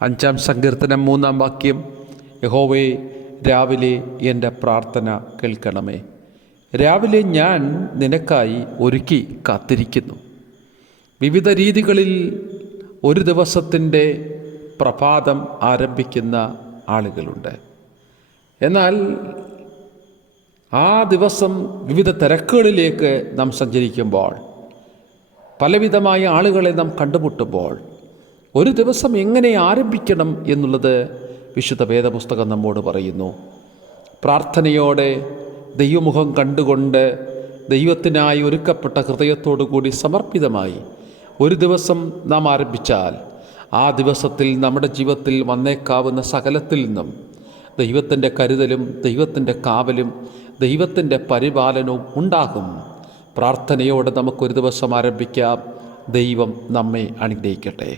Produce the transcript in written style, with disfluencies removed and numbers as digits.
5-ാം സങ്കീർത്തനം 3-ാം വാക്യം, യഹോവേ രാവിലെ എൻ്റെ പ്രാർത്ഥന കേൾക്കണമേ. രാവിലെ ഞാൻ നിനക്കായി ഒരുക്കി കാത്തിരിക്കുന്നു. വിവിധ രീതികളിൽ ഒരു ദിവസത്തിൻ്റെ പ്രഭാതം ആരംഭിക്കുന്ന ആളുകളുണ്ട്. എന്നാൽ ആ ദിവസം വിവിധ തിരക്കുകളിലേക്ക് നാം സഞ്ചരിക്കുമ്പോൾ, പലവിധമായ ആളുകളെ നാം കണ്ടുമുട്ടുമ്പോൾ, ഒരു ദിവസം എങ്ങനെ ആരംഭിക്കണം എന്നുള്ളത് വിശുദ്ധ വേദപുസ്തകം നമ്മോട് പറയുന്നു. പ്രാർത്ഥനയോടെ ദൈവമുഖം കണ്ടുകൊണ്ട് ദൈവത്തിനായി ഒരുക്കപ്പെട്ട ഹൃദയത്തോടു കൂടി സമർപ്പിതമായി ഒരു ദിവസം നാം ആരംഭിച്ചാൽ, ആ ദിവസത്തിൽ നമ്മുടെ ജീവിതത്തിൽ വന്നേക്കാവുന്ന സകലത്തിൽ നിന്നും ദൈവത്തിൻ്റെ കരുതലും ദൈവത്തിൻ്റെ കാവലും ദൈവത്തിൻ്റെ പരിപാലനവും ഉണ്ടാകും. പ്രാർത്ഥനയോടെ നമുക്കൊരു ദിവസം ആരംഭിക്കാം. ദൈവം നമ്മെ അനുഗ്രഹിക്കട്ടെ.